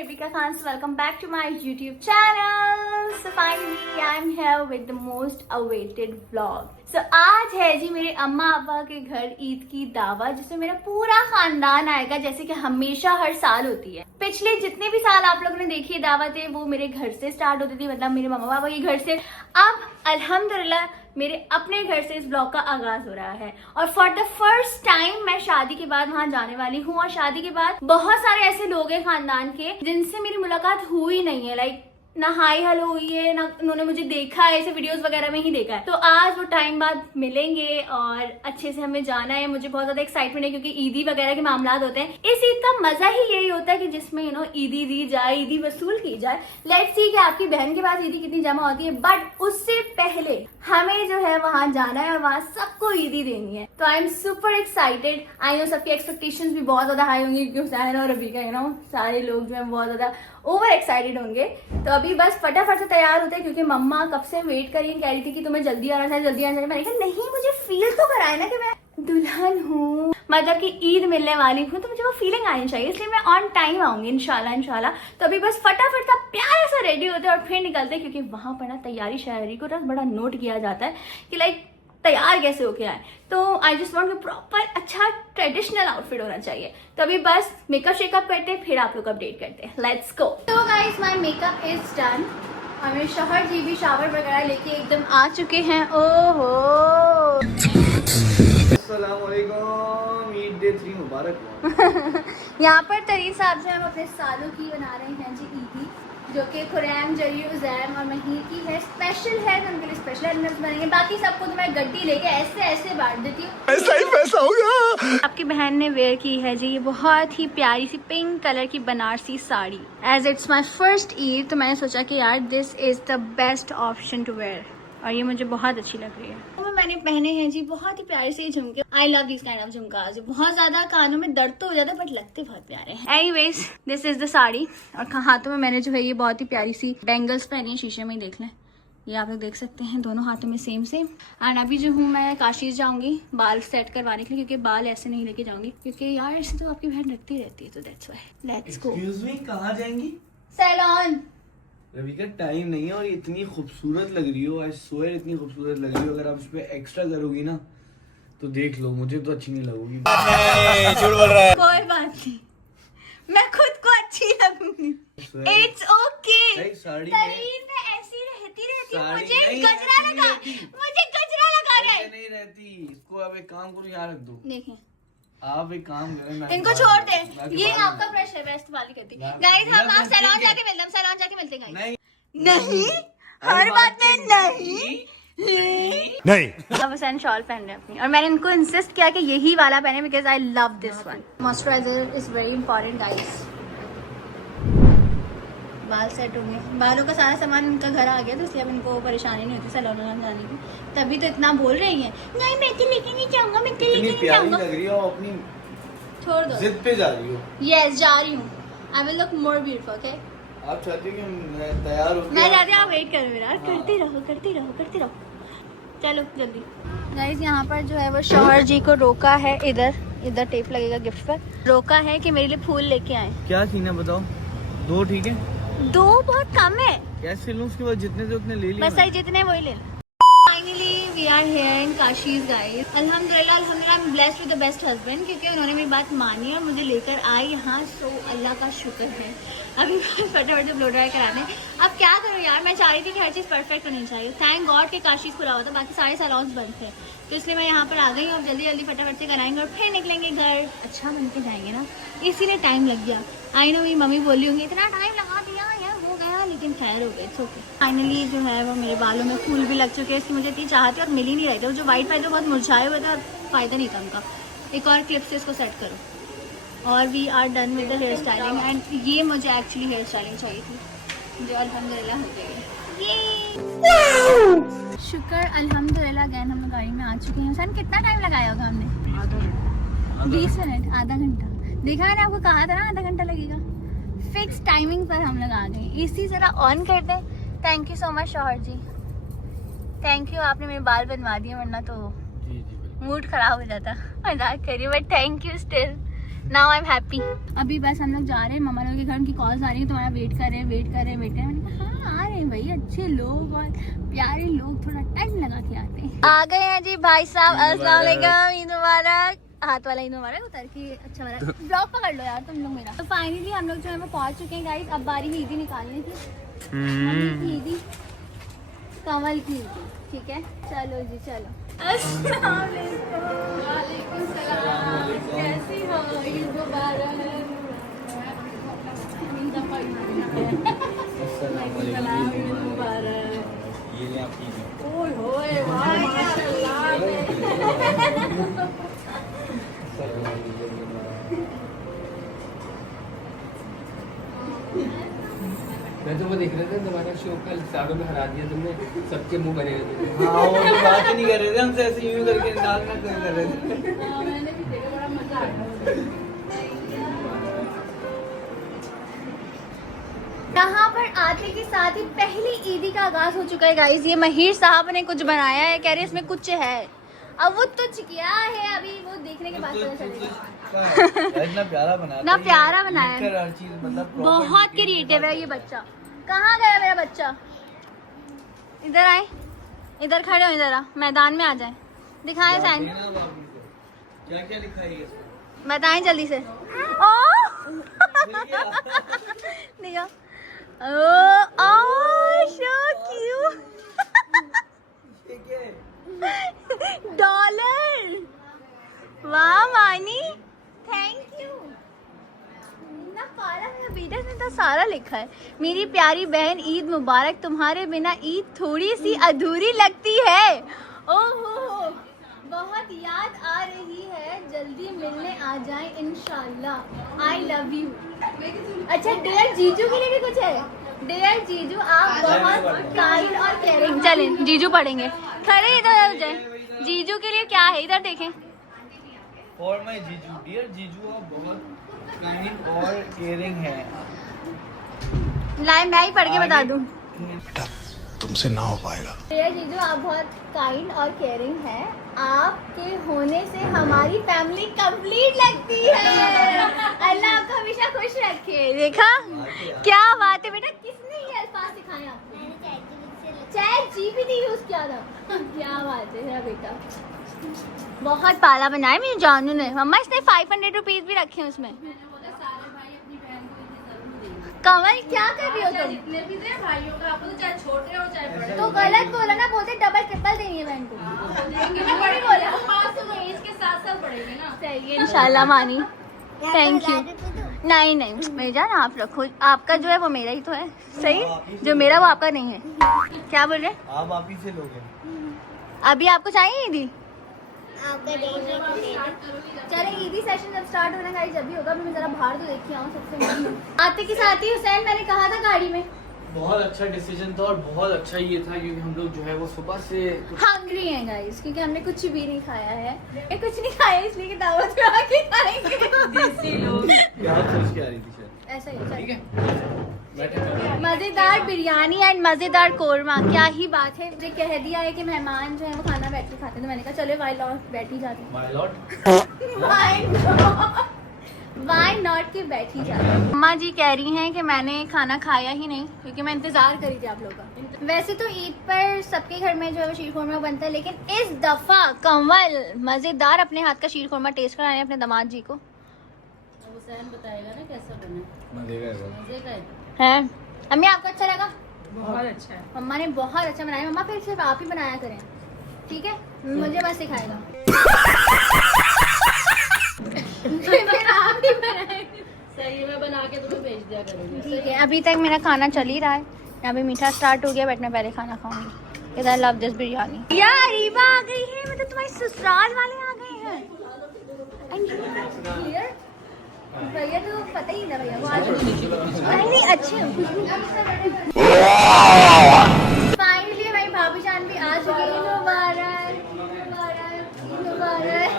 Rebecca Khan. So welcome back to my YouTube channel. So finally I am here with the most awaited vlog. So आज है जी मेरे अम्मा अब्बा के घर ईद की दावत, जिसमें मेरा पूरा खानदान आएगा, जैसे कि हमेशा हर साल होती है। पिछले जितने भी साल आप लोगों ने देखी दावतें वो मेरे घर से स्टार्ट होती थी, मतलब मेरे मम्मा पापा के घर से। अब अल्हम्दुलिल्लाह मेरे अपने घर से इस ब्लॉग का आगाज हो रहा है और फॉर द फर्स्ट टाइम मैं शादी के बाद वहां जाने वाली हूँ। और शादी के बाद बहुत सारे ऐसे लोग हैं खानदान के जिनसे मेरी मुलाकात हुई नहीं है, लाइक ना हाई हेलो हुई है, ना उन्होंने मुझे देखा है, ऐसे वीडियोस वगैरह में ही देखा है। तो आज वो टाइम बाद मिलेंगे और अच्छे से हमें जाना है। मुझे बहुत ज्यादा एक्साइटमेंट है क्योंकि ईदी वगैरह के मामला होते हैं। इस ईद का मजा ही यही होता है कि जिसमें ईदी दी जाए, ईदी वसूल की जाए। लेट्स सी कि आपकी बहन के पास ईदी कितनी जमा होती है, बट उससे पहले हमें जो है वहां जाना है और वहां सबको ईदी देनी है। तो I am super excited. I know सबकी एक्सपेक्टेशंस भी बहुत ज्यादा हाई होंगी क्योंकि हुसैन और रबीका सारे लोग जो है बहुत ज्यादा ओवर एक्साइटेड होंगे। तो अभी बस फटाफट से तैयार होते हैं क्योंकि मम्मा कब से वेट कर रही कह रही थी कि तुम्हें जल्दी आना चाहिए, जल्दी आना चाहिए। मैंने कहा नहीं, मुझे फील तो कराए ना कि मैं दुल्हन हूँ, मतलब कि ईद मिलने वाली हूँ, तो मुझे वो फीलिंग आनी चाहिए, इसलिए मैं ऑन टाइम आऊंगी इंशाल्लाह। तो अभी बस फटाफट सा प्यारा सा रेडी होते हैं और फिर निकलते हैं क्योंकि वहां पर ना तैयारी शायरी को ना बड़ा नोट किया जाता है कि लाइक तैयार कैसे होके आए। तो आई जस्ट वांट प्रॉपर अच्छा ट्रेडिशनल आउटफिट होना चाहिए। तो अभी बस मेकअप शेकअप करते हैं, फिर आप लोग अपडेट करते हैं। Let's go. तो guys my makeup is done. हमें शौहर जी भी शावर वगैरह लेके एकदम आ चुके हैं। ओहो अस्सलाम वालेकुम, ईद डे 3 मुबारक। यहाँ पर तरीन साहब से हम अपने सालों की बना रहे हैं जी ईदी, जो कि खुरैम, जरी, उज़ैम और महीर की है। स्पेशल है तो उनके लिए स्पेशल एनिमल्स बनेंगे। बाकी सबको तो मैं गड्डी लेके ऐसे ऐसे बांट देती हूँ। ऐसा ही पैसा होगा। आपकी बहन ने वेयर की है जी ये बहुत ही प्यारी सी पिंक कलर की Banarasi sari. As it's my first Eid तो मैंने सोचा कि यार this is the best option to wear, और ये मुझे बहुत अच्छी लग रही है। तो मैंने पहने हैं जी बहुत ही प्यारे से झुमके। I love this kind of झुमका। जो बहुत ज्यादा कानों में दर्द तो हो जाता है बट लगते बहुत प्यारे हैं। Anyways this is the sari, और हाथों में मैंने जो है ये बहुत ही प्यारी सी बैंगल्स पहनी है। शीशे में ही देख लें, ये आप लोग देख सकते हैं, दोनों हाथों में सेम सेम। एंड अभी जो हूँ मैं काशी जाऊंगी बाल सेट करवाने के लिए, क्योंकि बाल ऐसे नहीं लेके जाऊंगी क्योंकि यार ऐसे तो आपकी बहन रखती रहती है। तो that's why let's go. Excuse me, कहाँ जाएंगी? सैलून। रविका टाइम नहीं है और इतनी खूबसूरत लग रही हो, आई स्वेयर इतनी खूबसूरत लग रही हो। अगर आप इस पे एक्स्ट्रा करोगी ना तो देख लो, मुझे तो अच्छी नहीं लगोगी। झूठ बोल रहा है। कोई बात नहीं, मैं खुद को अच्छी लगूंगी। It's okay. साड़ी तरीन में ऐसी रहती हूँ, साड़ी मुझे नहीं गजरा ऐसी लगा, रहती। मुझे गजरा लगा रहा है। नहीं रहती, इसको अब एक काम करो, यहाँ रख दो। देखें, आप एक काम करें, इनको छोड़ दे, ये आपका ब्रश है, मैं इस्तेमाल ही करती। गाइस हम आप सैलून जाके मिलते हैं, सैलून जाके मिलते हैं गाइस। नहीं, हर बात में नहीं। अब हुसैन शॉल पहन रहे हैं अपनी, और मैंने इनको इंसिस्ट किया कि यही वाला पहने because I love this one. Moisturiser is very important guys. बाल सेट होंगे, बालों का सारा सामान इनका घर आ गया तो इसलिए अब इनको परेशानी नहीं होती सैलून जाने की। तभी तो इतना बोल रही है, नहीं मैं तो लेके नहीं जाऊंगा, मैं तो लेके नहीं जाऊंगा। लग रही हो, अपनी छोड़ दो, जिद पे जा रही हो। यस जा रही हूँ। I will look more beautiful. Okay, आप चाहती हो कि मैं तैयार हो? मैं जाती हूँ, आप वेट करो मेरा। करती रहो करती रहो करती रहो, चलो जल्दी। गाइस यहाँ पर जो है वो शौहर जी को रोका है, इधर टेप लगेगा गिफ्ट पर, रोका है कि मेरे लिए फूल लेके आए। क्या सीन है बताओ? 2 ठीक है? 2 बहुत कम है। कैसे लूं? उसके बाद जितने से उतने ले लिए। बस आई जितने वही ले। Finally we are here in Kashi's guys. अल्हम्दुलिल्लाह I am blessed with the best husband, क्योंकि उन्होंने मेरी बात मानी और मुझे लेकर आए यहाँ। सो अल्लाह का शुक्र है। अभी फटाफट से ब्लो ड्राई कराने। अब क्या करूँ यार, मैं चाह रही थी कि हर चीज़ परफेक्ट होनी चाहिए। थैंक गॉड कि काशीज खुला हुआ था, बाकी सारे सैलून्स बंद थे, तो इसलिए मैं यहाँ पर आ गई और जल्दी जल्दी फटाफट से कराएंगे और फिर निकलेंगे घर। अच्छा बन के जाएंगे ना, इसीलिए टाइम लग गया। आई नो मेरी मम्मी बोली होंगी इतना टाइम लगा दिया यार, हो गया, लेकिन खैर हो गया, इट्स ओके। फाइनली जो है वो मेरे बालों में फूल भी लग चुके हैं। इसकी मुझे इतनी चाहती और मिल ही नहीं रही थी। वो जो वाइट वाइट बहुत मुरझाए हुए था, फ़ायदा नहीं था उनका। एक और क्लिप से इसको सेट करो। और we are done with the hair styling. And ये मुझे एक्चुअली हेयर स्टाइलिंग चाहिए थी, जो अल्हम्दुलिल्लाह हो गई है। शुक्र अल्हम्दुलिल्लाह। अगेन हम लोग गाड़ी में आ चुके हैं। सन कितना टाइम लगाया होगा हमने? 20 मिनट, आधा घंटा। देखा मैंने आपको कहा था ना आधा घंटा लगेगा। फिक्स टाइमिंग पर हम लोग आ गए। एसी जरा ऑन कर दें। थैंक यू सो मच शौहर जी, थैंक यू, आपने मेरे बाल बनवा दिए, वरना तो मूड खराब हो जाता। मजाक करिए but thank you still. Now I am happy. अभी बस हम लोग जा रहे हैं, मम्मा लोग के घर उनकी कॉल्स आ रही है, तुम्हारा वेट कर रहे हैं। मैंने कहा हाँ आ रहे हैं भाई, अच्छे लोग और प्यारे लोग, थोड़ा टाइम लगा के आते हैं। आ गए हैं जी भाई साहब, अस्सलाम वालेकुम, ईद मुबारक। हाथ वाला ईद मुबारक, उतर के अच्छा वाला ब्लॉग पकड़ लो यार तुम लोग मेरा। तो फाइनली हम लोग जो है वो पहुंच चुके हैं गाइस। अब बारी है ईदी निकालने की, मम्मी की ईदी, कमल की ईदी, ठीक है। चलो जी चलो। अस्सलाम वालेकुम, कैसी हो, ईद मुबारक। ये ले आपकी ओए होए माशाल्लाह। मैं तो वो देख रहा था तुम्हारा शो कल सारों में हरा दिया तुमने, सबके मुंह बने हुए थे। हाँ वो तो बात ही नहीं कर रहे थे हमसे, ऐसे यूं करके डाल में कर रहे थे। मैंने भी देखा, बड़ा मजा आया। यहाँ पर आते के साथ ही पहली ईदी का आगाज हो चुका है गाइस। ये महिर साहब ने कुछ बनाया है, कह रहे इसमें कुछ है। अब वो कुछ क्या है अभी वो देखने के बाद पता चलेगा। इतना प्यारा बनाया, ना प्यारा बनाया है, हर चीज मतलब बहुत क्रिएटिव है ये बच्चा। कहाँ गया मेरा बच्चा? इधर आए, इधर खड़े हो, इधर आ, मैदान में आ जाए, दिखाएं साइन, क्या क्या दिखाई है इसमें? बताएं जल्दी से। ओ देखो, सो क्यूट, डॉलर, वाह मानी, थैंक यू। ना पारा मेरा बेटा, इसमें तो सारा लिखा है। मेरी प्यारी बहन ईद मुबारक, तुम्हारे बिना ईद थोड़ी सी अधूरी लगती है। ओहो बहुत याद आ रही है, जल्दी मिलने आ जाए इंशाल्लाह, आई लव यू। अच्छा डियर जीजू के लिए भी कुछ है। डियर जीजू आप बहुत काइंड और केयरिंग। चलें जीजू पढ़ेंगे, खड़े इधर हो जाए। जीजू के लिए क्या है, इधर देखें। फॉर माय जीजू, डियर जीजू आप बहुत काइंड और केयरिंग है। लाइन मैं ही पढ़ के बता दूं। तुमसे ना हो पाएगा। डियर जीजू आप बहुत काइंड और केयरिंग है, आपके होने से हमारी फैमिली कंप्लीट लगती है। अल्लाह आपको हमेशा खुश रखे। देखा क्या बात है बेटा, किसने ये अल्फाज सिखाए आपको? चैट जीपीटी यूज किया था। क्या बात है मेरा बेटा, बहुत पाला बनाया मेरी जानू ने। मम्मा इसने 500 रुपीज भी रखे हैं उसमें। कमल क्या कर रही हो तुम? जितने भी दे भाइयों का, आपको तो चाहे छोटे हो चाहे बड़े तो गलत बोला ना, बोलते डबल ट्रिपल देनी है बहन को। हो, बड़ी बोला वो 500 एज के साथ साथ बढ़ेगी ना। सही है इंशाल्लाह मानी, थैंक यू। नहीं नहीं मेरी जान आप रखो, आपका जो है वो मेरा ही तो है। सही, जो मेरा वो आपका नहीं है। क्या बोल रहे? आप ही से लोगे। अभी आपको चाहिए ईदी? चले ईदी सेशन जब स्टार्ट होना गाइस जब भी होगा। मैं जरा बाहर तो देखी आऊँ सबसे पहले। आते के साथ ही हुसैन मैंने कहा था गाड़ी में, बहुत अच्छा डिसीजन था और बहुत अच्छा ये था क्योंकि हम लोग जो है वो सुबह से हंग्री हैं गाइस, क्योंकि हमने कुछ भी नहीं खाया है। ये कुछ नहीं खाया इसलिए कि दावत में आके खाएंगे। देसी लोग क्या सोच के आ रही थी शायद? ऐसा ही ठीक चल। है बैठे मजेदार बिरयानी एंड मजेदार कोरमा, क्या ही बात है। मुझे कह दिया है कि मेहमान जो है वो खाना बैठ के खाते हैं, तो मैंने कहा चलो वाई नॉट बैठ ही जाते हैं। My Lord. वाई नॉट के बैठ ही जाते हैं। अम्मा जी कह रही हैं कि मैंने खाना खाया ही नहीं क्योंकि मैं इंतजार करी थी आप लोगों का। वैसे तो ईद पर सबके घर में जो है वो शीर खुरमा बनता है, लेकिन इस दफा कमल मजेदार अपने हाथ का शीर खुरमा टेस्ट कराने अपने दामाद जी को। हुसैन बताएगा ना कैसा बना। मजे का है मजे का है, है अम्मी, आपको अच्छा लगा? बहुत अच्छा है। मम्मा ने बहुत अच्छा बनाया। मम्मा फिर सिर्फ आप ही बनाया करें, ठीक है? मुझे बस सिखाएगा। फिर आप ही बनाएंगे। सही है, मैं बना के तुम्हें भेज दिया करूँगी। ठीक है, अभी तक मेरा खाना चल ही रहा है। यहाँ पे मीठा स्टार्ट हो गया, बट मैं पहले खाना खाऊंगी। इधर लव दिस बिरयानी। यार रीवा आ गई है, मतलब तुम्हारे ससुराल वाले आ गए हैं। Clear? भैया तो पता ही था भैया वो आज नहीं अच्छे। फाइनली हमारी भाभी जान भी आ चुकी है। मुबारक मुबारक मुबारक,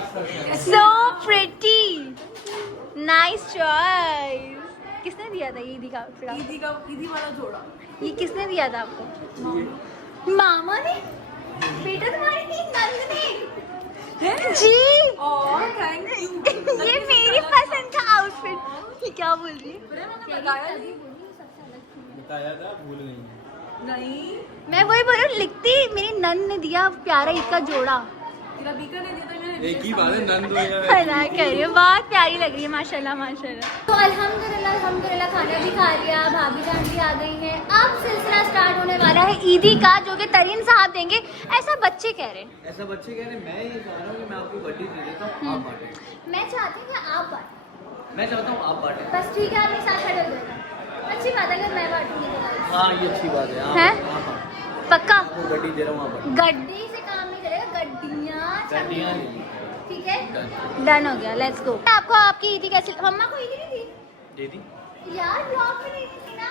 सो प्रिटी, नाइस चॉइस। किसने दिया था ये ईदी का आउटफिट? ईदी वाला जोड़ा ये किसने दिया था आपको? मामा ने? बेटा तुम्हारी नंदनी जी। और थैंक यू। ये मेरी पसंद का आउटफिट क्या बोल रही है? बताया था, भूल गई। नहीं, मैं वही बोल रही हूँ, लिखती मेरी नन ने दिया प्यारा ईद का जोड़ा। रबिका ने दी तो मैंने एक ही बात है, नंद हो मजाक कर रही हूँ, बहुत प्यारी लग रही है माशाल्लाह माशाल्लाह। तो अल्हम्दुलिल्लाह खाना भी खा लिया, भाभी जान भी आ गई हैं। अब सिलसिला स्टार्ट होने वाला है ईदी का, जो कि तरीन साहब देंगे, ऐसा बच्चे कह रहे हैं। ऐसा बच्चे कह रहे हैं, मैं ये चाह रहा हूँ कि मैं आपको बड्डी दे देता हूँ, आप बांटें। मैं चाहती हूँ कि आप बांटें। मैं चाहता हूँ आप बांटें। बस ठीक है, आपने साथ हटल देना। अच्छी बात है अगर मैं बांटूंगी तो guys। हाँ ये अच्छी बात है, हैं? आप बांटें। पक्का? आपको बड्डी दे रहा हूँ, आप बांटें। गड्डी से काम नहीं चलेगा, गड्डियाँ ले ली। ठीक है, डन हो गया, लेट्स गो। आपको आपकी ईदी कैसी, मम्मा को ईदी नहीं दी दे दी। यार, ब्लॉग में नहीं थी ना।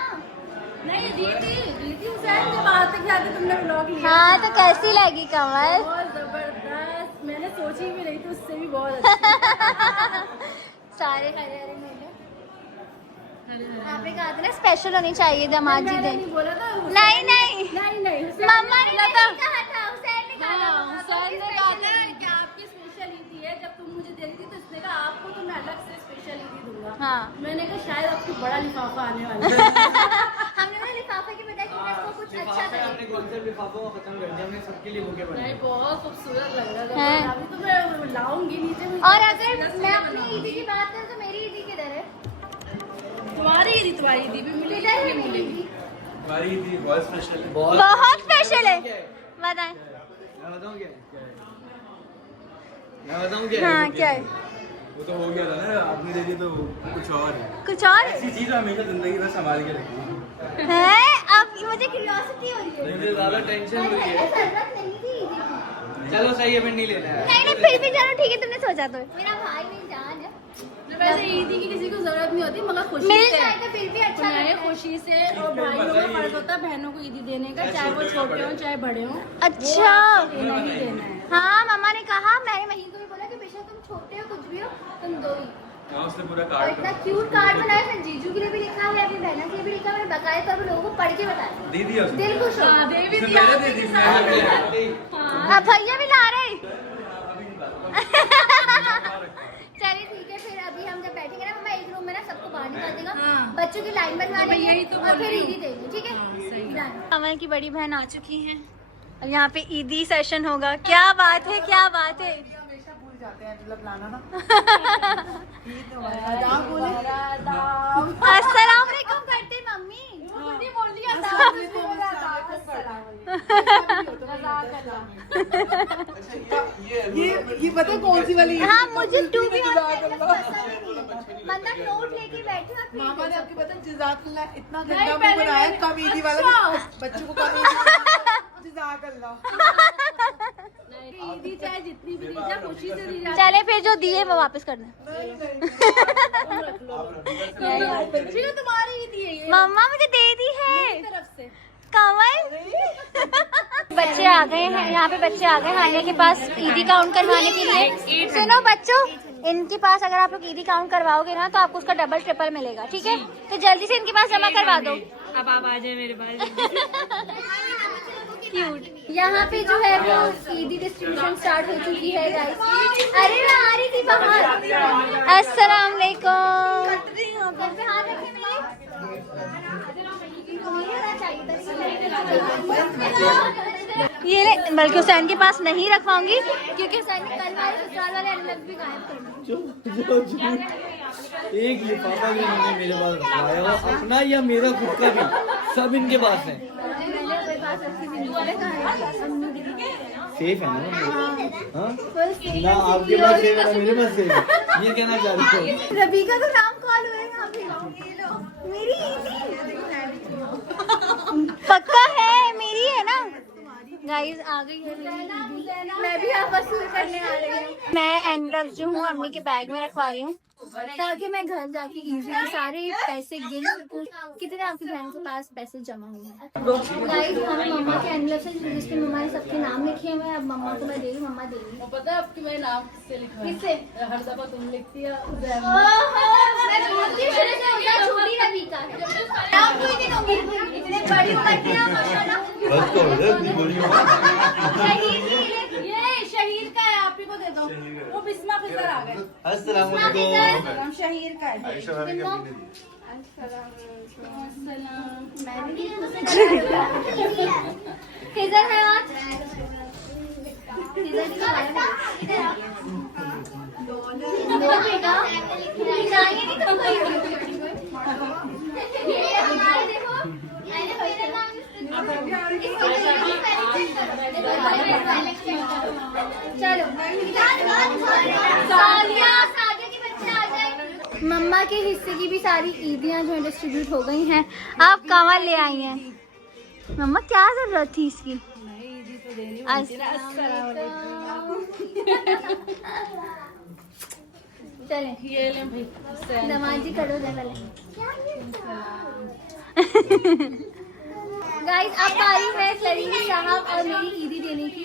नहीं दी थी हुसैन, जब आज तक जाके तुमने ब्लॉग लिया। हाँ तो कैसी लगी कमल? बहुत जबरदस्त, मैंने सोची भी नहीं थी, उससे भी बहुत अच्छी। सारे हरे हरे मेले आपने कहा था ना स्पेशल होनी चाहिए दामाद जी मैंने दिन। नहीं बोला था नहीं नहीं नहीं मम्मा ने नहीं कहा था, हुसैन ने कहा था। हुसैन ने कहा था कि आपकी स्पेशल ईदी है, जब तुम मुझे दे रही थी तो इसने कहा आपको तो मैं अलग से स्पेशल ईदी दूंगा। हाँ मैंने कहा शायद आपको बड़ा लिफाफा आने वाला है। हमने ना लिफाफे की बजाय कि इसको कुछ अच्छा लिफाफे करें। आपने कॉन्सेप्ट लिफाफों को खत्म कर दिया, हमने सबके लिए बुके बनाए। नहीं, बहुत खूबसूरत लग रहा है। था। अभी तो मैं लाऊंगी नीचे में। और अगर मैं अपनी ईदी की बात करूँ तो मेरी ईदी किधर है? तुम्हारी ईदी भी मिली, किधर है मेरी ईदी? हमारी ईदी बहुत स्पेशल है। बहुत स्पेशल है, बताएं। मैं बताऊँ क्या है? मैं बताऊँ क्या है? हाँ क्या है? वो तो हो गया था ना, आपने दे दी तो कुछ और है। कुछ और है? ऐसी चीज हमेशा जिंदगी में संभाल के रखी है? अब मुझे क्यूरियोसिटी हो रही है। मुझे ज्यादा टेंशन और हो रही पहले है। जरूरत नहीं थी ईदी की। चलो सही है, मैं नहीं लेना है। नहीं नहीं फिर भी चलो ठीक है, तुमने सोचा तो। मेरा भाई मेरी जान है, वैसे ईदी की किसी को जरूरत नहीं होती, मगर खुशी मिल से जाए तो फिर भी अच्छा मैं लगता है। खुशी से, और भाइयों का फर्ज होता है बहनों को ईदी देने का, चाहे वो छोटे हों चाहे बड़े हों। अच्छा देना ही देना है। हाँ मम्मा ने कहा, मैंने मही को भी बोला कि बेशक तुम छोटे हो कुछ भी हो तुम दो ही। हाँ उसने पूरा और कार्ड इतना क्यूट कार्ड बनाया, फिर जीजू के लिए भी लिखा है, अपनी बहनों के लिए भी लिखा है। मैंने बकाया तौर पर लोगों को पढ़ के बताया, दे दिया उसने। दिल खुश हो। हाँ, दे भी उसने दिया, पहले दे दी, मैंने अब भैया भी ला रहे। चलिए ठीक है, फिर अभी हम जब बैठेंगे ना मम्मा एक रूम में ना सबको बाहर निकाल देगा, हाँ। बच्चों की लाइन बनवा मैं यही देंगे तो और बोल फिर रही हूँ। ईदी देंगे, ठीक है? हाँ, सही है। Done। कमल की बड़ी बहन आ चुकी है और यहाँ पे ईदी सेशन होगा। क्या बात है, क्या बात है। हमेशा भूल जाते हैं मतलब लाना ना। आदाब बोले। अस्सलाम वालेकुम करते मम्मी। बोल दिया ये पता है कौन सी वाली? हाँ मुझे टू भी मतलब नोट लेके बैठी और फिर मामा ने आपके पता है जज़ाकल्लाह इतना नहीं, गंदा पहले मुंह बनाया मैंने- कम ईदी वाला बच्चों को कम ईदी जज़ाकल्लाह। ईदी चाहे जितनी भी दी जाए खुशी से दी जाए। चले फिर जो दिए वो वापस कर दें। बच्ची को तुम्हारी ईदी है ये मम्मा मुझे दे दी है तरफ से। कमल। बच्चे आ गए हैं, यहाँ पे बच्चे आ गए हानिया के पास ईदी काउंट करवाने के लिए। सुनो बच्चों, इनके पास अगर आप लोग ईदी काउंट करवाओगे ना तो आपको उसका डबल ट्रिपल मिलेगा, ठीक है? तो जल्दी से इनके पास जमा करवा दो। अब आप आ जाए मेरे पास। क्यूट। यहाँ पे जो है वो ईदी डिस्ट्रीब्यूशन स्टार्ट हो चुकी है गाइस। अरे मैं आ रही थी बाहर। अस्सलाम वालेकुम। घर पे हाथ रखे ये ले, बल्कि हुसैन के पास नहीं रखवाऊंगी क्योंकि हुसैन ने कल वाले ससुराल वाले एनवलप भी गायब कर दिए। एक लिफाफा भी इन्होंने मेरे पास रखवाया हुआ, अपना या मेरा खुद का भी, सब इनके पास है। सेफ है ना? हाँ? ना आपके पास सेफ है ना मेरे पास सेफ है, ये कहना चाह रही हो? रबीका का नाम कॉल हुआ है यहाँ पे। ये लो मेरी ईदी पक्का है, मेरी है ना गाइस। आ गई है मेरी ईदी, मैं भी आप वसूल करने आ रही हूँ। मैं एनवलप जो हूँ अम्मी के बैग में रखवा रही हूँ ताकि मैं घर जाके इजीली सारे पैसे गिन सकूं कितने आपकी बहन के पास पैसे जमा हुए हैं। गाइस हम मम्मा के एनवलप से जिसमें मम्मा ने सबके नाम लिखे हुए हैं, अब मम्मा को मैं दे रही हूँ, मम्मा दे रही है। पता है आपकी मैं नाम किससे लिखा है? किससे? हर दफा तुम लिखती है मैं बोलती हूँ शुरू से उनका छोटी रबीका है। नाम कोई नहीं दूंगी, इतने बड़ी उम्र के हैं माशाल्लाह। ये शहीद का है, आप ही को दे दो। वो वो बिस्मा खिजर आ गए। अस्सलाम वालेकुम। हम शहीर का है। किधर है आज? किधर बेटा चाहिए नहीं तुमको चलो मम्मा के हिस्से की भी सारी ईदियाँ जो डिस्ट्रीब्यूट हो गई हैं। आप कहाँ ले आई हैं मम्मा? क्या जरूरत थी इसकी? चलें ये ले भाई। नमाजी करो पहले। गाइस अब बारी है सलीम साहब और मेरी ईदी देने की,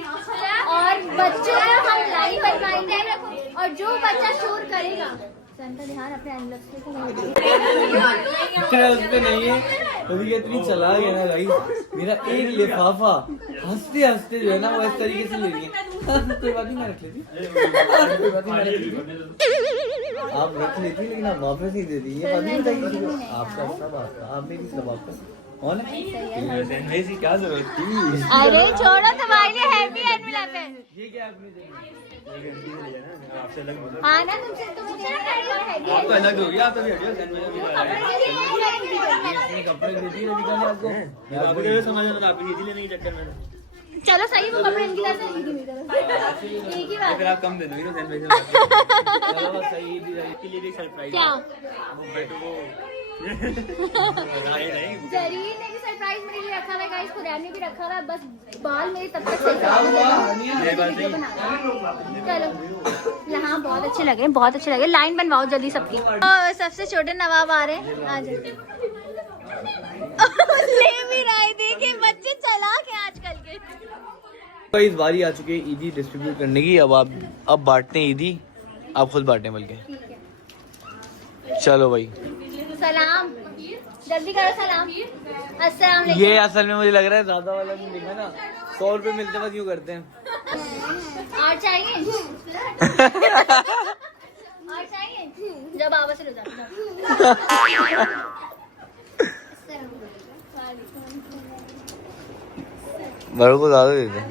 और बच्चों को हम लाइन बनवाएंगे और जो बच्चा शोर करेगा का ध्यान अपने अंदर को उस पे नहीं है। अभी ये इतनी चला गया ना भाई, मेरा एक लिफाफा हंसते हंसते जो है ना वो इस तरीके से ले लिए। कोई बात नहीं, मैं रख लेती। कोई बात नहीं, मैं रख लेती। आप रख लेती लेकिन आप वापस ही दे दी। ये बात नहीं बताई किसी को। आपका सब आपका, आप मेरी सब आपका। कौन है? क्या जरूरत थी? अरे छोड़ो, तुम्हारे लिए हैप्पी एनवेलप है। ये क्या आपने देखा? हाँ ना, तुमसे आपको अलग हो गया। आप अभी हटियो, कपड़े दे दिए आपको। समझ में आप ईदी लेने के चक्कर में। चलो सही, वो कपड़े इनकी तरफ से ईदी मेरी तरफ से। एक ही बात। फिर आप कम दे दोगे ना। चलो बस सही ईदी के लिए भी सरप्राइज। क्या? नहीं जरीन ने भी सरप्राइज मेरे लिए रखा हुआ है गाइस, खुद ने भी रखा हुआ है। बस बाल मेरे तब तक सही चलो यहाँ बहुत अच्छे लग रहे हैं, बहुत अच्छे लग रहे हैं। लाइन बनवाओ जल्दी सबकी। सबसे छोटे नवाब आ रहे हैं, आ जाओ। ले भी रहा है, देखिए बच्चे चला के आजकल के। तो इस बारी आ चुके हैं ईदी डिस्ट्रीब्यूट करने की। अब बांटते हैं ईदी, आप खुद बांटें बल्कि। चलो भाई, सलाम जल्दी करो, सलाम अस्सलाम वालेकुम। ये असल में मुझे लग रहा है ज्यादा वाला नहीं देखा ना, 100 रुपए मिलते बस यूँ करते हैं। और चाहिए? और चाहिए? जब आवाज से बड़ों को ज्यादा देते हैं।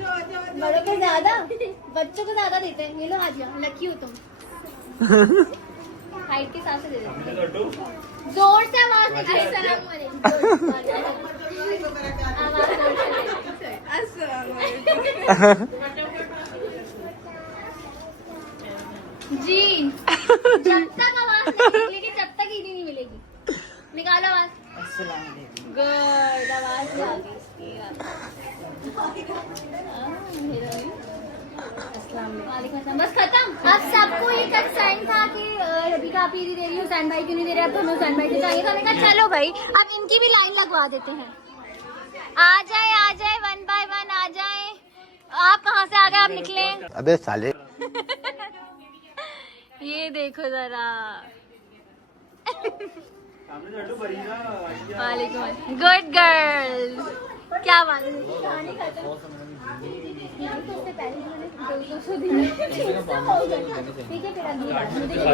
बड़ों को ज्यादा, बच्चों को ज्यादा देते हैं। ये लो आ जाओ, लकी हो तुम। हाइट के हिसाब से दे देते। जोर से आवाज नहीं। अस्सलाम वालेकुम। जी जब तक आवाज नहीं निकलेगी तब तक ईदी नहीं मिलेगी। निकालो आवाज। गुड, आवाज आ गई इसकी। वालेकुम अस्सलाम। बस खत्म। अब सबको ये कंसर्न था कि रबीका आप ईदी दे रही हो, हुसैन भाई क्यों नहीं दे रहे? अब तो हमें हुसैन भाई से चाहिए, तो हमने कहा चलो भाई अब इनकी भी लाइन लगवा देते हैं। आ जाए 1 बाय 1 आ जाए। आप कहाँ से आ गए? आप निकले। अबे साले। ये देखो जरा। वालेकुम। Good girl. क्या बात है?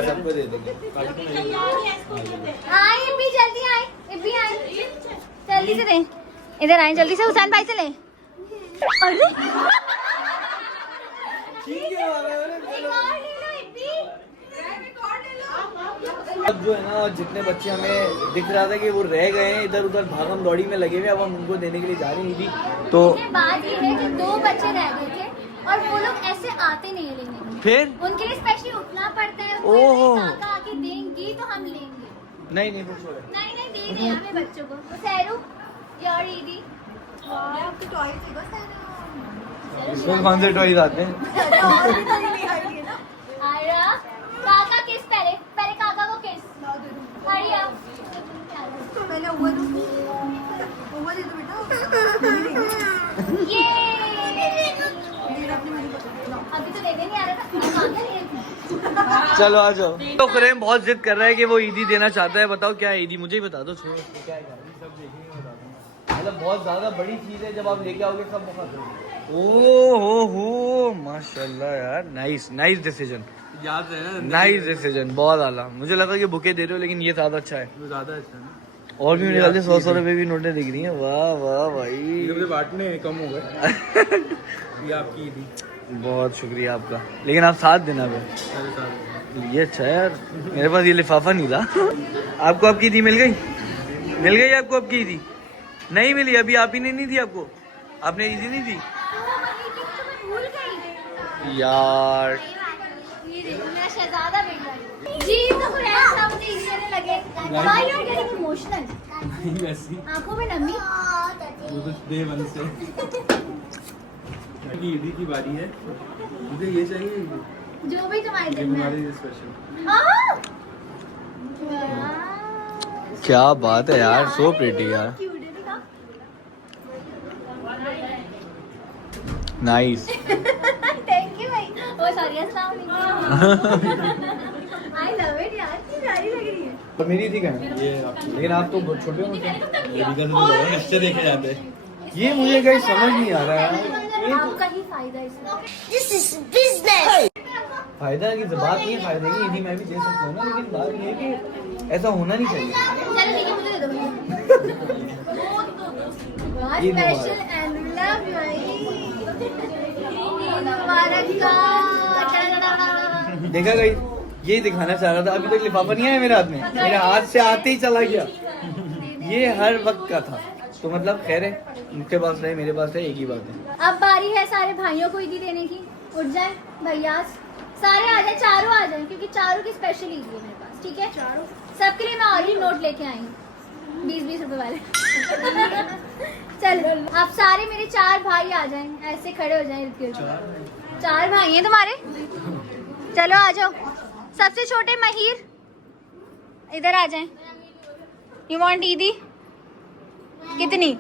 सबको दे देंगे। आए इब्बी, जल्दी आए इब्बी, आए जल्दी से दें। इधर आए जल्दी से, हुसैन भाई से लें। अरे अब जो है ना, जितने बच्चे हमें दिख रहा था कि वो रह गए हैं इधर उधर भागम दौड़ी में लगे हुए, अब हम उनको देने के लिए जा रहे हैं ईदी। तो बात ये है कि 2 बच्चे रह गए थे और वो लोग ऐसे आते नहीं है लेने। फिर उनके लिए स्पेशली उठना पड़ता है। ओहो। काका आके देंगी तो हम लेंगे। नहीं वो छोड़ो। नहीं दे दिया हमें बच्चों को। सैरू योर ईदी। आपकी टॉय थी बस इसमें कौन से टॉयज आते हैं? और भी तो नहीं आई है ना। आरा काका किस, पहले काका को किस। हरी आप। तो मैंने वो दे दो बेटा। ये मेरा अपनी मुझे पता है। अभी तो देने नहीं आ रहा था, मांगा नहीं। चलो आ जाओ। तो करेम बहुत जिद कर रहा है कि वो ईदी देना चाहता है। बताओ क्या है ईदी, मुझे ही बता दो। छोड़ो क्या है, सब देखेंगे बता दूंगा। मतलब बहुत ज्यादा बड़ी चीज है, जब आप लेके आओगे सब बहुत। ओ हो माशाल्लाह यार, नाइस डिसीजन, याद है ना, नाइस डिसीजन, बहुत आला। मुझे लगा कि बुके दे रहे हो, लेकिन ये ज्यादा अच्छा है। वो ज्यादा अच्छा है ना। और भी मेरे ख्याल से 100 रुपए भी नोटें दिख रही हैं। वाह वाह भाई, मुझे बांटने कम हो गए। ये आपकी ईदी। बहुत शुक्रिया आपका, लेकिन आप साथ देना फिर। ये अच्छा है यार, मेरे पास ये लिफाफा नहीं था। आपको आपकी ईदी मिल गई? मिल गई आपको आपकी ईदी? नहीं मिली अभी, आप ही ने नहीं दी आपको? आपने ईदी नहीं दी यार? ये देखो मेरा शहजादा बेटा जी, तो फ्रेंड्स हम मुझे इस तरह लगे why you are getting emotional, वैसी आंखों में नमी। वो तो डे वन से। ईदी की बारी है, मुझे ये चाहिए, जो भी तुम्हारे ये दिल में हमारे लिए स्पेशल। क्या बात है यार, सो प्रिटी यार, नाइस। थैंक यू भाई। ओ सॉरी, अस्सलाम वालेकुम। आई लव इट यार, कितनी प्यारी लग रही है। तो मेरी थी क्या? ये लेकिन आप तो बहुत छोटे हो। बच्चे देखे जाते हैं। ये मुझे कहीं समझ नहीं आ रहा है। आपका ही फायदा इसमें। फायदा की तो बात नहीं है, फायदे की ईदी मैं भी दे सकता हूँ ना, लेकिन बात ये है कि ऐसा होना नहीं चाहिए। चलो ठीक है, मुझे दे दो भैया। बहुत ईद मुबारक। स्पेशल एंड लव भाई। ईद मुबारक का। देखा गई, यही दिखाना चाह रहा था। अभी तक लिफाफा नहीं आया मेरे हाथ में, मेरे हाथ से आते ही चला गया। ये हर वक्त का था, तो मतलब खैर है, उनके पास रहे मेरे पास रहे, एक ही बात है। अब बारी है सारे भाइयों को ईदी देने की। उठ जाए भैया, सारे आ जाए, चारों आ जाए, क्योंकि चारों की स्पेशल ईदी है मेरे पास। ठीक है, चारों सबके लिए मैं ऑलरेडी नोट लेके आई हूँ, 20-20 रुपए वाले। चलो आप सारे मेरे 4 भाई आ जाएं, ऐसे खड़े हो जाएं। 4 भाई हैं तुम्हारे, चलो आ जाओ। सबसे छोटे महिर इधर आ जाएं। यू वांट ईदी? कितनी?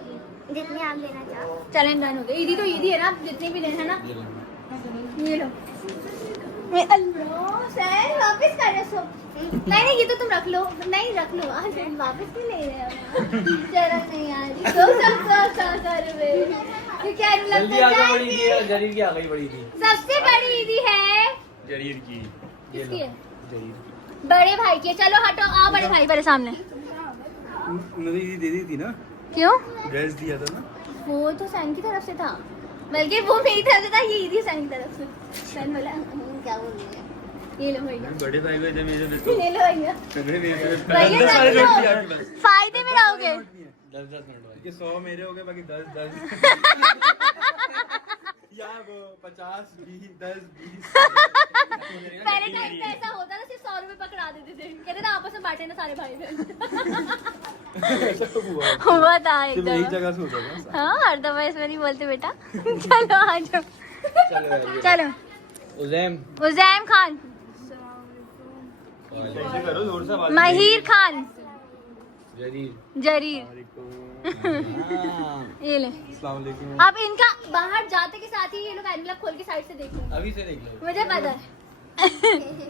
जितने आप लेना चाहो। चलें, डन हो गए। ईदी तो ईदी है ना, जितनी भी देना है ना। ये लो। मैं अल्लाह सैन वापस कर रहे सो। नहीं ये तो तुम रख लो। नहीं रख लो, आज वापस नहीं ले रहे हैं। चलो नहीं यार, तो सब कर वे। ये क्या जल्दी आ गई बड़ी ईदी, जरीर की आ गई बड़ी ईदी। सबसे बड़ी ईदी है जरीर की। किसकी है? बड़े भाई की। चलो हटो, आओ बड़े भाई मेरे सामने। मुझे ईदी दे दी थी ना, क्यों? ड्रेस दिया था ना। वो तो सैन की तरफ से था, बल्कि वो मेरी तरफ से था, ये ईदी सैन की तरफ से। सैन बोला क्या बोल रही है? ये लो भैया, बड़े भाई को इधर मेरे ले लो भैया। भैया दस सारे रख नोट लो, दिए आपके पास। फायदे में रहोगे। 10-10 मिनट बाद। ये 100 मेरे हो गए, बाकी 10-10। या वो 50-20, 10-20। पहले टाइम पे ऐसा होता ना, सिर्फ 100 रुपए पकड़ा देते थे, कहते ना आपस में बांटे ना सारे भाई बहन। ऐसा तो हुआ है। हुआ था एक सिर्फ एक दफा। जगह से होता था। हाँ, हर दफा इसमें नहीं बोलते बेटा। चलो आ जाओ। चलो उज़ैम, उज़ैम खान, ऐसे करो जोर से आवाज। महिर खान, जरीर। जरीर। ये ले। अस्सलाम वालेकुम। अब इनका बाहर जाते के साथ ही ये लोग एनवलप खोल के साइड से देख लो, अभी से देख लो। मुझे पता है।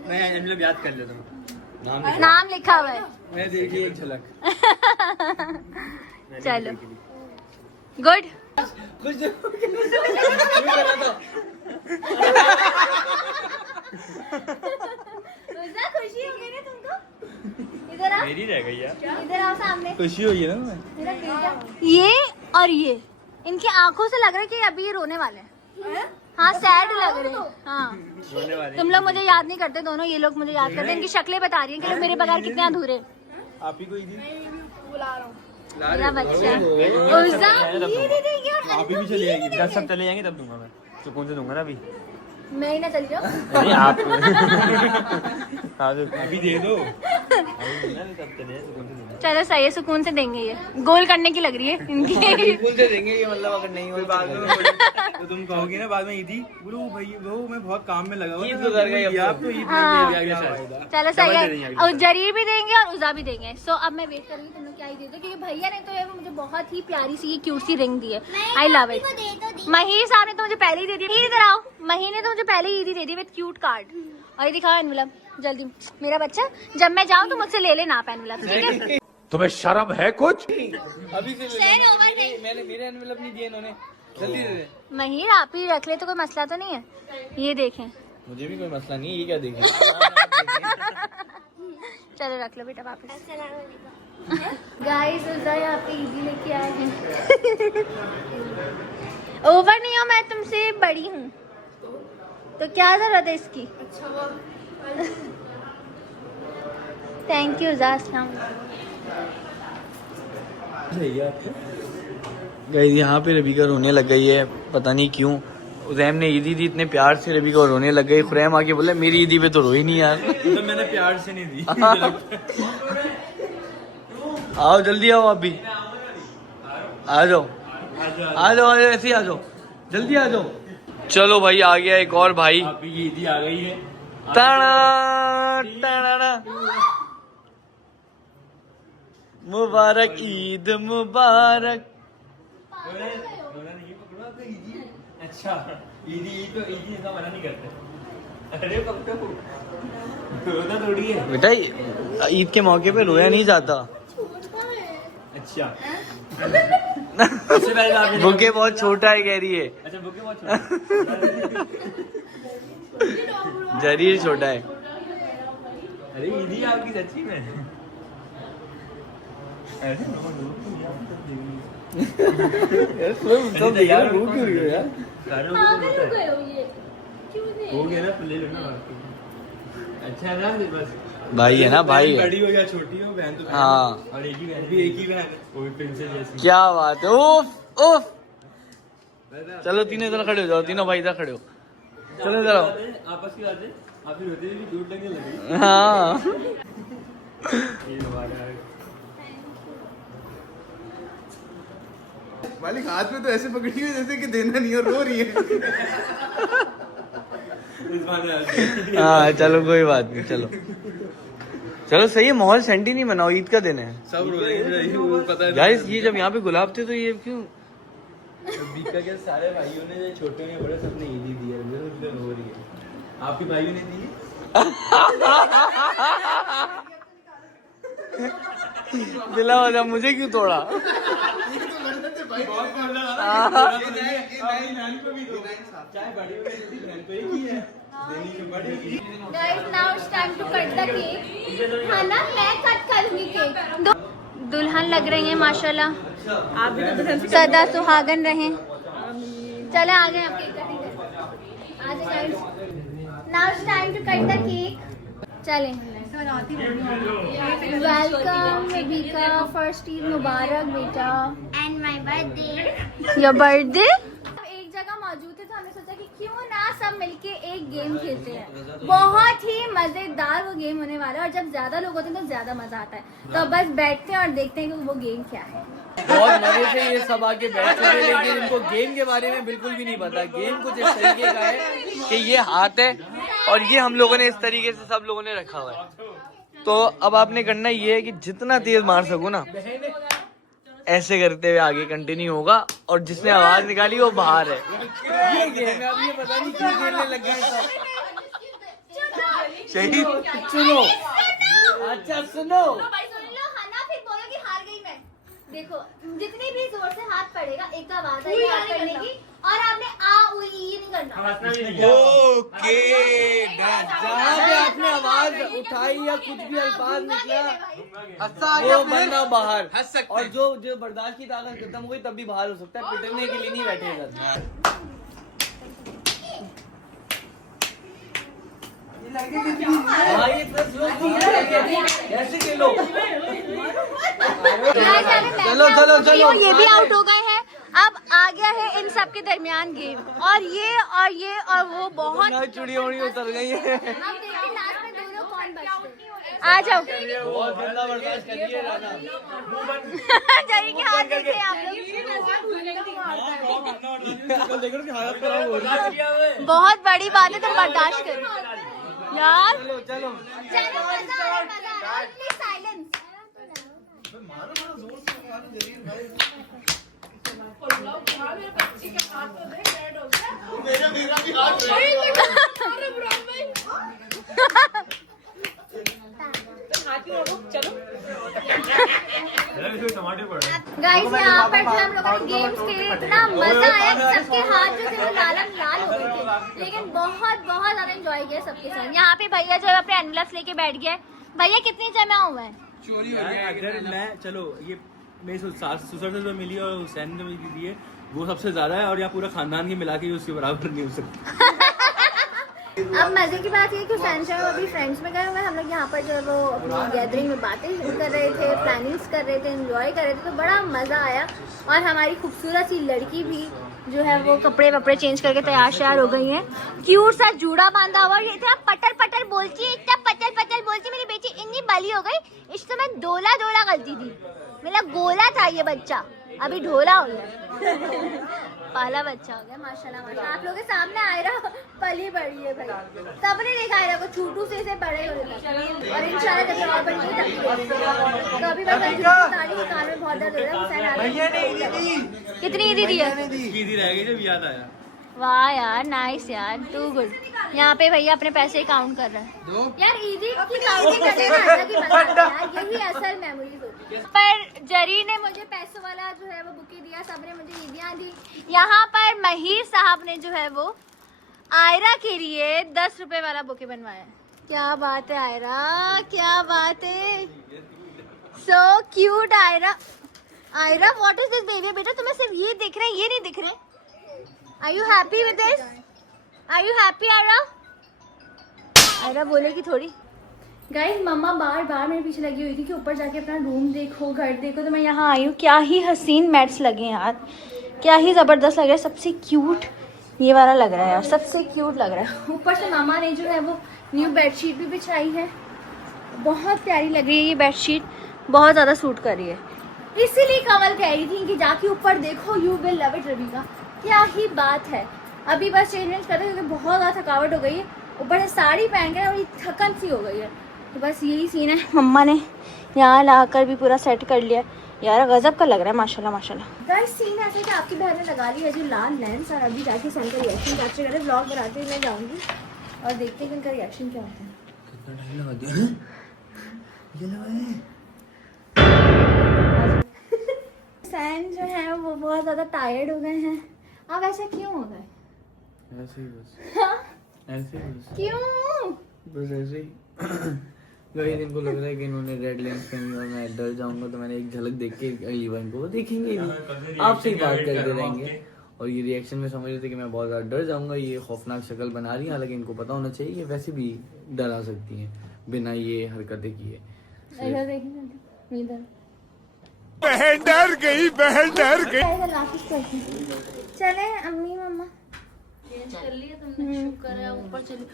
मैं एनवलप याद कर लेता हूँ। नाम लिखा हुआ है। मैं देखिए एक झलक। चलो गुड। कुछ उज़ा, खुशी हो गई ना तुमको? इधर आओ, मेरी रह गई यार। इधर आओ सामने। खुशी हुई है ना मैं। मेरा बेटा, ये और ये, इनकी आंखों से लग रहा है कि अभी ये रोने वाले हैं। हाँ, सैड लग रहे हैं। हाँ, रोने वाले। तुम लोग मुझे याद नहीं करते दोनों, ये लोग मुझे याद करते हैं। इनकी शक्लें बता रही हैं कि लोग मेरे बगैर कितने अधूरे हैं। आप ही को ईदी मेरा बच्चा उज़ा, ये दे देंगे और आप ही भी चली आएगी। जब सब चले जाएंगे तब दूंगा मैं, सुकून से दूंगा ना अभी। मैं ही ना चल जाऊँ। नहीं आप अभी दे दो, अभी देना नहीं, तब चले जाए, सुकून से देना। चलो सही है, सुकून से देंगे। ये गोल करने की लग रही है इनकी। बिल्कुल से देंगे ये, मतलब अगर नहीं कोई हो बाद में तो तुम कहोगे ना बाद में ईदी बोलो भाई वो मैं बहुत काम में लगा हुआ ईद था, गुजर गई अब तो। आप तो ईद हाँ। में दे दिया शायद। चलो सही डबल दे है, देंगे और जरीर भी देंगे और उज़ा भी देंगे। सो अब मैं वेट करूंगी तुम लोग क्या ही दे दो, क्योंकि भैया ने तो ये मुझे बहुत ही प्यारी सी क्यूट सी रिंग दी है। I love it. महिर साहब ने तो मुझे पहले ही दे दी। इधर आओ, महिर ने तो मुझे पहले ही ईदी दे दी विद क्यूट कार्ड। और ये दिखाओ एनवलप जल्दी। मेरा बच्चा, जब मैं जाऊँ तो मुझसे ले लेना आप एनवलप, ठीक है? तुम्हें शर्म है कुछ? अभी से Send over नहीं। मैंने मेरे एनवेलप नहीं दिए इन्होंने, जल्दी दे दे। महिर आप ही रख ले तो कोई मसला तो नहीं है। ये देखें। मुझे भी कोई मसला नहीं, ये क्या देखें। चलो रख लो बेटा वापस। गाइस उज़ा यहाँ पे ईदी लेके आए हैं। ओवर नहीं हो, मैं तुमसे बड़ी हूँ तो क्या जरूरत है इसकी। Thank you Uza. अस्सलाम गाइस यहाँ पे रबीका रोने लग गई है, पता नहीं क्यों। उज़ैम ने ईदी दी, इतने प्यार से रबीका रोने लग गई। खुरैम आके बोला मेरी ईदी पे तो रोई नहीं यार। तो मैंने प्यार से नहीं दी। आओ जल्दी आओ, आप भी आ जाओ, आ जाओ, ऐसे ही आ जाओ, जल्दी आ जाओ। चलो भाई आ गया एक और भाई। आपकी ईदी आ गई है। टाणा टाणा, मुबारक ईद मुबारक। अच्छा ईदी तो ईदी इतना मना नहीं करते। अरे पक्का रोना थोड़ी है। बेटा ईद के मौके पे रोया नहीं जाता। अच्छा सबसे पहले आपने बुके बहुत छोटा है कह रही है। अच्छा बुके बहुत छोटा। जरीर छोटा है। अरे ईदी आपकी सच्ची में। अरे यार वो क्यों रही हो यार। हो गया ना, ले लो ना। अच्छा है ना, बस भाई है ना, भाई है। बड़ी हो या छोटी हो, बहन तो बहन है। हाँ और एक ही बहन भी, एक ही बहन है, वो भी प्रिंसेस जैसी। क्या बात है। उफ उफ। चलो तीनों इधर खड़े हो जाओ, तीनों भाई इधर खड़े हो। चलो इधर आओ। आपस की बातें आप ही रोते भी दूर लगने लगी। हाँ ये हमारा है। मालिक हाथ में तो ऐसे पकड़ी हुई जैसे कि देना नहीं और रो रही है। इस बार हाँ चलो कोई बात नहीं। चलो चलो सही है, माहौल सेंटी नहीं बनाओ, ईद का दिन है। सब रो रहे हैं, वो पता है। गाइस ये जब यहाँ पे गुलाब थे तो ये क्यों। बीका के सारे भाइयों ने, जो छोटे हैं बड़े, सबने ईदी दी है। इसलिए रो रही है। आपके भाइयों ने दी है? दिला वजह मुझे क्यों तोड़ा। Guys, now it's time to cut the cake. हाँ ना, मैं कट करूँगी केक। दुल्हन लग रही है माशाल्लाह। आप भी तो दुल्हन सदा सुहागन रहे। चले आ गए आप केक कटिंग कर। आ जाए guys. Now it's time to cut the cake. चलें। वेलकम रबीका, फर्स्ट ईद मुबारक बेटा। And my birthday. Your birthday. एक जगह मौजूद थे तो हमने सोचा कि क्यों ना सब मिलके एक गेम खेलते हैं। बहुत ही मजेदार वो गेम होने वाला है और जब ज्यादा लोग होते हैं तो ज्यादा मजा आता है। तो बस बैठते हैं और देखते हैं कि वो गेम क्या है। बहुत मजे से ये सब आके बैठ चुके हैं, लेकिन इनको गेम के बारे में बिल्कुल भी नहीं पता। गेम कुछ इस तरीके का है कि ये हाथ है और ये हम लोगों ने इस तरीके से सब लोगों ने रखा हुआ है। तो अब आपने करना ये है कि जितना तेज मार सको ना, ऐसे करते हुए आगे कंटिन्यू होगा और जिसने आवाज निकाली वो बाहर है। ये गेम है, अब ये पता नहीं क्यों खेलने लग गए सब। सही सुनो, अच्छा सुनो। भाई सुन लो, हना फिर बोलो कि हार गई मैं। देखो जितनी भी जोर से हाथ पड़ेगा एक आवाज आएगी याद करने की और आपने आ उई ये नहीं करना। ओके जहाँ पे आपने आवाज उठाई या कुछ भी अल्फाज निकला वो बंदा बाहर। और जो जो बर्दाश्त की ताकत खत्म हो गई तब भी बाहर हो सकता है, पिटने के लिए नहीं बैठेगा। ऐसे खेलो। चलो चलो चलो, ये भी आउट हो गए हैं। अब आ गया है इन सब के दरमियान गेम और ये और वो बहुत चुड़ी उड़ी उतर गई है। अब देखते हैं लास्ट में दोनों कौन बचते हैं। आ जाओ। बहुत गंदा बर्दाश्त करिए राना। जाइए कि हाथ देखे आप लोग। बहुत बड़ी बात है, तुम बर्दाश्त करो यार। चलो चलो चलो मजा आ रहा है। Please silence. मेरा भी हाथ चलो टमाटर पड़ रहे हैं। गाइस यहाँ पर जो हम लोगों ने गेम्स खेले इतना मजा आया कि सबके हाथ जो थे वो लाल लाल हो गए थे, लेकिन बहुत बहुत ज्यादा एंजॉय किया सबके साथ। यहाँ पे भैया जो है अपने एनवलप्स लेके बैठ गया। भैया कितनी जमा हुआ है? चोरी हो गया अगर मैं चलो ये मेरी ससुर से जो मिली और हुसैन ने मुझे दी है वो सबसे ज्यादा है, और यहाँ पूरा खानदान के मिला के उसके बराबर नहीं हो सकता। अब मजे की बात ये कि हुसैन साहब अभी फ्रेंड्स में गए हुए हैं, हम लोग यहाँ पर जो है वो अपनी गैदरिंग में बातें कर रहे थे, प्लानिंग्स कर रहे थे, एंजॉय कर रहे थे, तो बड़ा मजा आया। और हमारी खूबसूरत सी लड़की भी जो है वो कपड़े वपड़े चेंज करके तैयार श्यार हो गई है। क्यूट सा जूड़ा बांधा हुआ, ये इतना पटर पटर बोलती है, इतना पटर पटर बोलती है। मेरी बेटी इतनी बली हो गई, इसको मैं डोला डोला करती थी। मेरा गोला था ये बच्चा, अभी ढोला हो गया। पहला बच्चा हो गया माशाल्लाह माशाल्लाह। आप लोगों के सामने आयरा पली बड़ी है भाई, सबने देखा आयरा को छोटू से बड़े होने तक, और इंशाल्लाह जब और बड़ी होगी तब। तो अभी बस कान में बहुत दर्द हो रहा है। हुसैन आ गया। कितनी ईदी दी है? ईदी रह गई जब याद आया। वाह यार, नाइस यार, टू गुड। यहाँ पे भैया अपने पैसे काउंट कर रहा है यार। ईदी की काउंटिंग करने में अलग ही मजा आता है यार, यही असल मेमोरीज होती है। पर जरी ने मुझे पैसों वाला जो है वो बुके दिया, सबने मुझे ईदियाँ दी। यहाँ पर महीर साहब ने जो है वो आयरा के लिए 10 रुपए वाला बुके बनवाया। क्या बात है आयरा, क्या बात है, so cute Ayra. Ayra what is this baby? बेटा तुम्हें सिर्फ ये दिख रहे हैं, ये नहीं दिख रहे? Are you happy with this? Are you happy, Ayra? Ayra बोलेगी थोड़ी। गाइस मम्मा बार बार मेरे पीछे लगी हुई थी कि ऊपर जाके अपना रूम देखो, घर देखो, तो मैं यहाँ आई हूँ। क्या ही हसीन मैट्स लगे हैं यार, क्या ही ज़बरदस्त लग रहा है। सबसे क्यूट ये वाला लग रहा है यार, सबसे क्यूट लग रहा है। ऊपर से मामा ने जो है वो न्यू बेडशीट भी बिछाई है, बहुत प्यारी लग रही है ये बेडशीट, बहुत ज़्यादा सूट कर रही है। इसीलिए कमल कह रही थी कि जाके ऊपर देखो, you will love it Ravika. क्या ही बात है। अभी बस चेंज कर रहे हैं क्योंकि बहुत ज़्यादा थकावट हो गई है, ऊपर से साड़ी पहन के बड़ी थकन सी हो गई है। तो बस यही सीन है। मम्मा ने यहाँ लाकर भी पूरा सेट कर लिया यार, गजब का लग रहा है माशाल्लाह माशाल्लाह। गाइस सीन ऐसे कि आपकी बहन ने लगा ली है जो लाल लेंस, और अभी जाके सन का रिएक्शन कैप्चर करें। ब्लॉग बनाते हुए मैं जाऊँगी और देखते हैं कि उनका रिएक्शन क्या होता है। कितना टाइम लगा दिया सैन जो है वो बहुत ज़्यादा टायर्ड हो गए हैं। अब ऐसा क्यों हो गए? ऐसे ही बस, हाँ? ऐसे ही बस, क्यों? बस ऐसे ही। वही इनको लग रहा है कि इन्होंने रेड लेंस पहनी और मैं डर जाऊंगा, तो मैंने एक झलक देख के अगली बार इनको वो देखेंगे नहीं, आपसे ही बात करते रहेंगे। और ये रिएक्शन में समझ रहे थे कि मैं बहुत ज़्यादा डर जाऊंगा, ये खौफनाक शक्ल बना रही है। हालांकि इनको पता होना चाहिए कि वैसे भी डरा सकती हैं बिना ये हरकतें किए। बहन डर गई, बहन डर गई। चले अम्मी मम्मा कर लिया तुमने, शुक्र है ऊपर चली।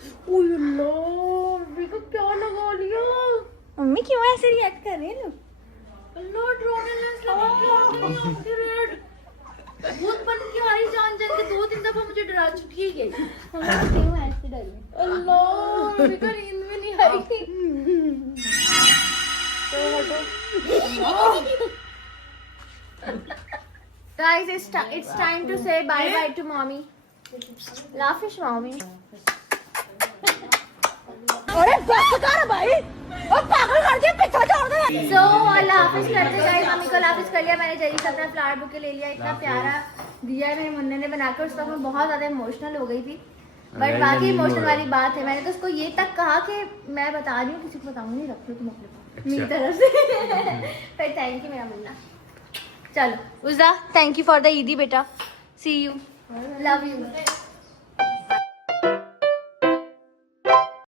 क्या लगा लिया? मम्मी क्यों ऐसे रिएक्ट कर रही है लोग? भूत बन के आई जान जान के 2-3 दफा मुझे डरा चुकी है। मम्मा क्यों ऐसे डर रही? अल्लाह मेरी तो नींद में नहीं आई। Guys, it's time to say bye bye to mommy. Lafish mommy. अरे बस कर भाई, और पागल कर दिया, पीछे छोड़ दे। So अल्लाह हाफिज करते गाइस, मम्मी को अल्लाह हाफिज कर लिया। मैंने जल्दी से अपना फ्लावर बुके ले लिया, इतना प्यारा दिया है मेरे मुन्ने ने बनाकर। उस वक्त मैं बहुत ज्यादा इमोशनल हो गई थी, बट बाकी इमोशनल वाली बात है। मैंने तो उसको ये तक कहा कि मैं बता रही हूँ, किसी को बताऊंगी, रख लो तुम अपने पास मेरी तरफ से। पर थैंक यू मेरा मुन्ना। चलो उज़ा, थैंक यू फॉर द ईदी बेटा, सी यू, लव यू।